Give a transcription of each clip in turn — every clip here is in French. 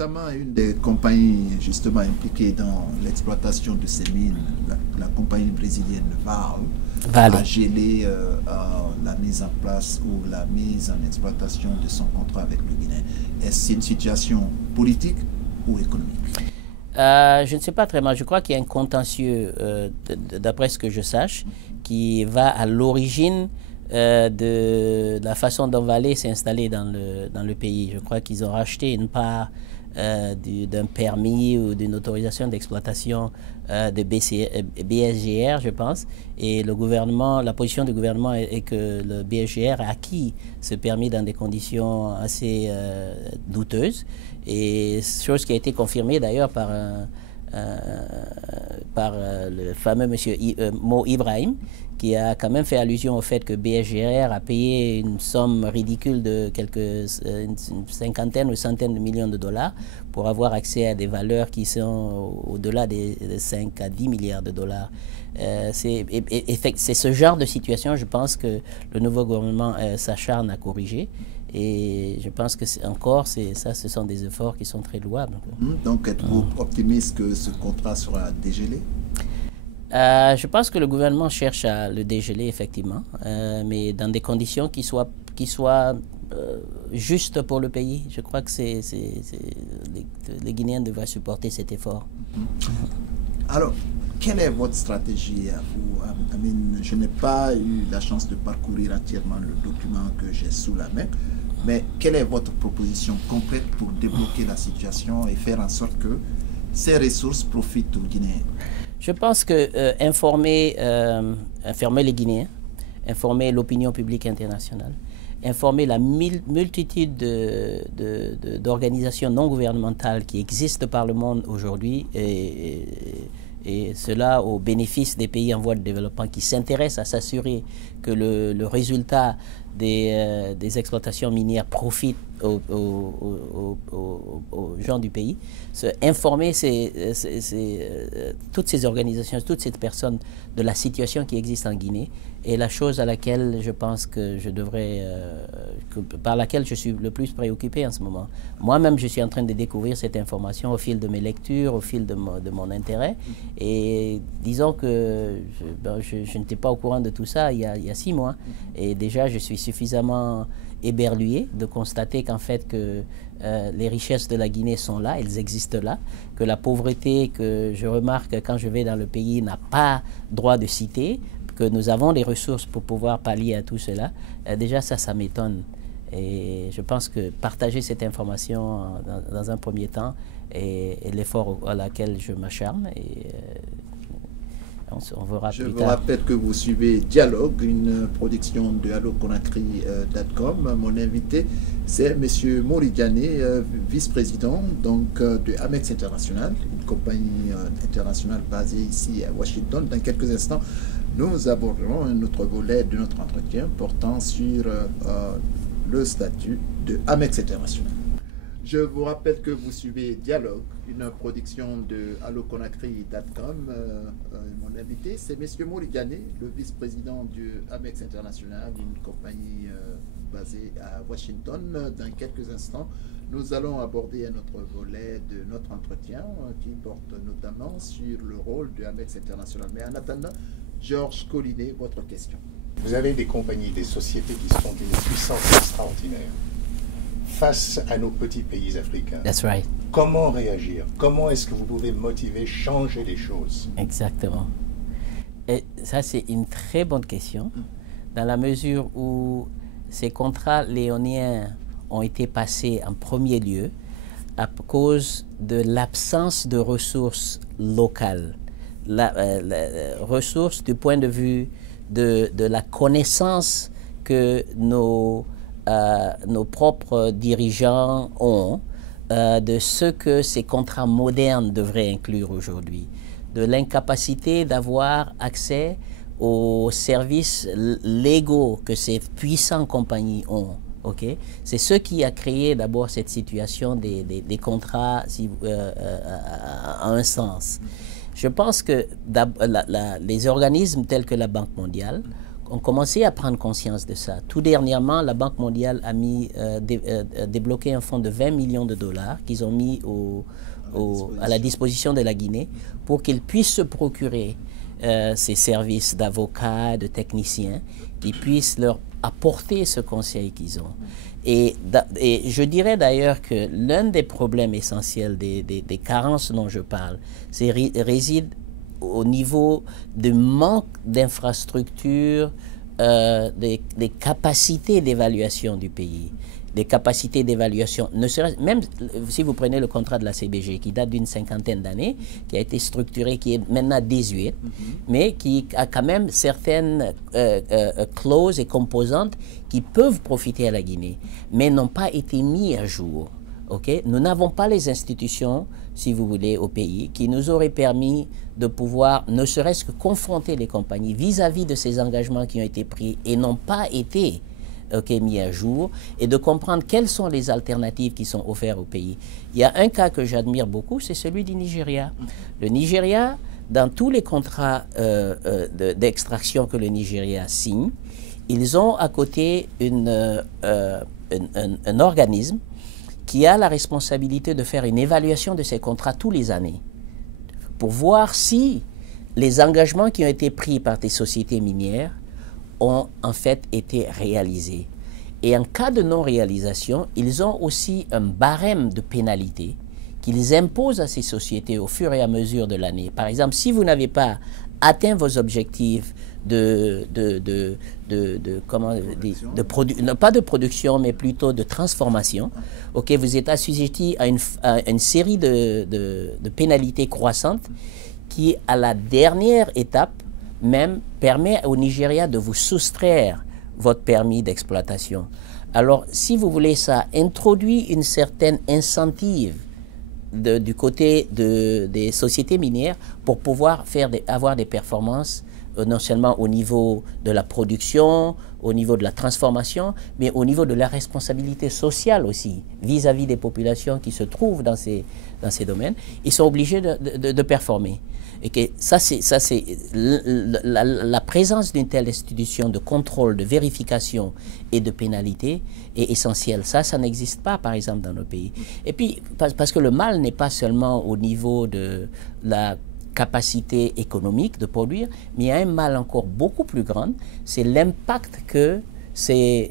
récemment, une des compagnies justement impliquées dans l'exploitation de ces mines, la compagnie brésilienne Vale, a gelé la mise en place ou la mise en exploitation de son contrat avec le Guinée. Est-ce que c'est une situation politique ou économique? Je ne sais pas très mal. Je crois qu'il y a un contentieux, d'après ce que je sache, qui va à l'origine de la façon dont Vale s'est installé dans le pays. Je crois qu'ils ont racheté une part d'un permis ou d'une autorisation d'exploitation de BSGR, je pense. Et le gouvernement, la position du gouvernement est que le BSGR a acquis ce permis dans des conditions assez douteuses. Et chose qui a été confirmée d'ailleurs par le fameux monsieur Mo Ibrahim, qui a quand même fait allusion au fait que BSGR a payé une somme ridicule de une cinquantaine ou centaine de millions de dollars pour avoir accès à des valeurs qui sont au-delà des 5 à 10 milliards de dollars. C'est ce genre de situation, je pense, que le nouveau gouvernement s'acharne à corriger. Et je pense que ce sont des efforts qui sont très louables. Donc, êtes-vous optimiste que ce contrat sera dégelé? Je pense que le gouvernement cherche à le dégeler, effectivement, mais dans des conditions qui soient justes pour le pays. Je crois que les Guinéens devraient supporter cet effort. Alors, quelle est votre stratégie à vous? Je n'ai pas eu la chance de parcourir entièrement le document que j'ai sous la main, mais quelle est votre proposition concrète pour débloquer la situation et faire en sorte que ces ressources profitent aux Guinéens? Je pense que informer les Guinéens, informer l'opinion publique internationale, informer la multitude d'organisations non gouvernementales qui existent par le monde aujourd'hui, et cela au bénéfice des pays en voie de développement qui s'intéressent à s'assurer que le résultat des exploitations minières profite aux gens du pays. Informer toutes ces organisations, toutes ces personnes de la situation qui existe en Guinée est la chose à laquelle je pense que par laquelle je suis le plus préoccupé en ce moment. Moi-même, je suis en train de découvrir cette information au fil de mes lectures, au fil de mon intérêt. Et disons que je n'étais pas au courant de tout ça il y a 6 mois. Et déjà, je suis suffisamment éberlué de constater qu'en fait que les richesses de la Guinée sont là, elles existent là, que la pauvreté que je remarque quand je vais dans le pays n'a pas droit de citer, que nous avons les ressources pour pouvoir pallier à tout cela. Déjà ça m'étonne. Et je pense que partager cette information dans un premier temps est l'effort à laquelle je m'acharne. On verra Je plus vous tard. rappelle que vous suivez Dialogue, une production de alloconakry.com. Mon invité, c'est M. Mori Diané, vice-président de Amex International, une compagnie internationale basée ici à Washington. Dans quelques instants, nous aborderons un autre volet de notre entretien portant sur le statut de Amex International. Je vous rappelle que vous suivez Dialogue, une production de alloconakry.com. Mon invité, c'est M. Mori Diané, le vice-président du Amex International, une compagnie basée à Washington. Dans quelques instants, nous allons aborder un autre volet de notre entretien qui porte notamment sur le rôle de Amex International. Mais en attendant, Georges Collinet, votre question. Vous avez des compagnies, des sociétés qui sont d'une puissance extraordinaire face à nos petits pays africains. That's right. Comment réagir? Comment est-ce que vous pouvez motiver, changer les choses? Exactement. Et ça, c'est une très bonne question, dans la mesure où ces contrats léoniens ont été passés en premier lieu à cause de l'absence de ressources locales. Ressources du point de vue de la connaissance que nos propres dirigeants ont de ce que ces contrats modernes devraient inclure aujourd'hui, de l'incapacité d'avoir accès aux services légaux que ces puissantes compagnies ont. Okay? C'est ce qui a créé d'abord cette situation des contrats à un sens. Je pense que les organismes tels que la Banque mondiale ont commencé à prendre conscience de ça. Tout dernièrement, la Banque mondiale a débloqué un fonds de 20 millions de dollars qu'ils ont mis à la disposition de la Guinée pour qu'ils puissent se procurer ces services d'avocats, de techniciens, qui puissent leur apporter ce conseil qu'ils ont. Et je dirais d'ailleurs que l'un des problèmes essentiels des carences dont je parle, réside au niveau du manque d'infrastructures, des capacités d'évaluation du pays. Des capacités d'évaluation, même si vous prenez le contrat de la CBG qui date d'une 50aine d'années, qui a été structuré, qui est maintenant 18, mais qui a quand même certaines clauses et composantes qui peuvent profiter à la Guinée, mais n'ont pas été mis à jour. Okay? Nous n'avons pas les institutions, si vous voulez, au pays, qui nous auraient permis de pouvoir, ne serait-ce que confronter les compagnies vis-à-vis de ces engagements qui ont été pris et n'ont pas été mis à jour, et de comprendre quelles sont les alternatives qui sont offertes au pays. Il y a un cas que j'admire beaucoup, c'est celui du Nigeria. Le Nigeria, dans tous les contrats d'extraction que le Nigeria signe, ils ont à côté un organisme qui a la responsabilité de faire une évaluation de ces contrats tous les années pour voir si les engagements qui ont été pris par des sociétés minières ont en fait été réalisés. Et en cas de non-réalisation, ils ont aussi un barème de pénalité qu'ils imposent à ces sociétés au fur et à mesure de l'année. Par exemple, si vous n'avez pas atteint vos objectifs pas de production, mais plutôt de transformation, vous êtes assujetti à une série de pénalités croissantes qui, à la dernière étape, même permet au Nigeria de vous soustraire votre permis d'exploitation. Alors, si vous voulez, ça introduit une certaine incentive du côté des sociétés minières pour pouvoir avoir des performances, non seulement au niveau de la production, au niveau de la transformation, mais au niveau de la responsabilité sociale aussi, vis-à-vis des populations qui se trouvent dans ces domaines. Ils sont obligés de performer. Et que ça, c'est la présence d'une telle institution de contrôle, de vérification et de pénalité est essentielle. Ça n'existe pas, par exemple, dans nos pays. Et puis, parce que le mal n'est pas seulement au niveau de la capacité économique de produire, mais il y a un mal encore beaucoup plus grand, c'est l'impact que ces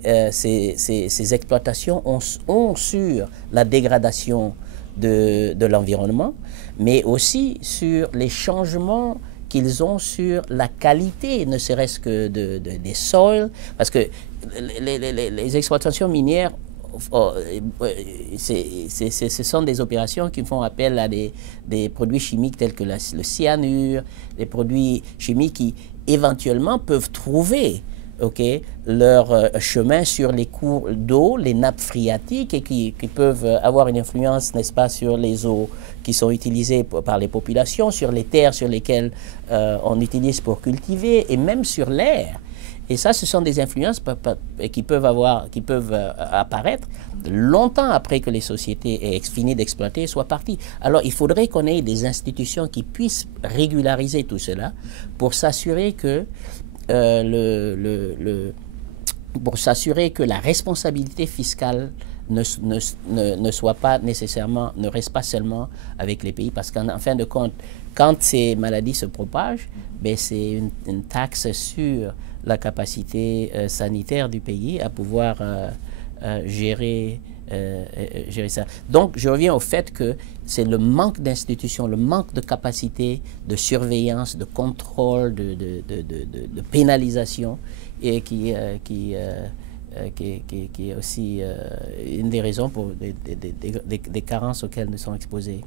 exploitations ont sur la dégradation de l'environnement, mais aussi sur les changements qu'ils ont sur la qualité, ne serait-ce que des sols, parce que les exploitations minières, ce sont des opérations qui font appel à des produits chimiques tels que le cyanure, des produits chimiques qui éventuellement peuvent trouver leur chemin sur les cours d'eau, les nappes phréatiques, et qui peuvent avoir une influence, n'est-ce pas, sur les eaux qui sont utilisées par les populations, sur les terres sur lesquelles on utilise pour cultiver, et même sur l'air. Et ça, ce sont des influences qui peuvent apparaître longtemps après que les sociétés aient fini d'exploiter et soient parties. Alors, il faudrait qu'on ait des institutions qui puissent régulariser tout cela pour s'assurer que la responsabilité fiscale ne soit pas nécessairement, ne reste pas seulement avec les pays, parce qu'en fin de compte, quand ces maladies se propagent, c'est une taxe sur la capacité sanitaire du pays à pouvoir gérer ça. Donc, je reviens au fait que c'est le manque d'institutions, le manque de capacité de surveillance, de contrôle, de pénalisation, et qui est aussi une des raisons pour des carences auxquelles nous sommes exposés.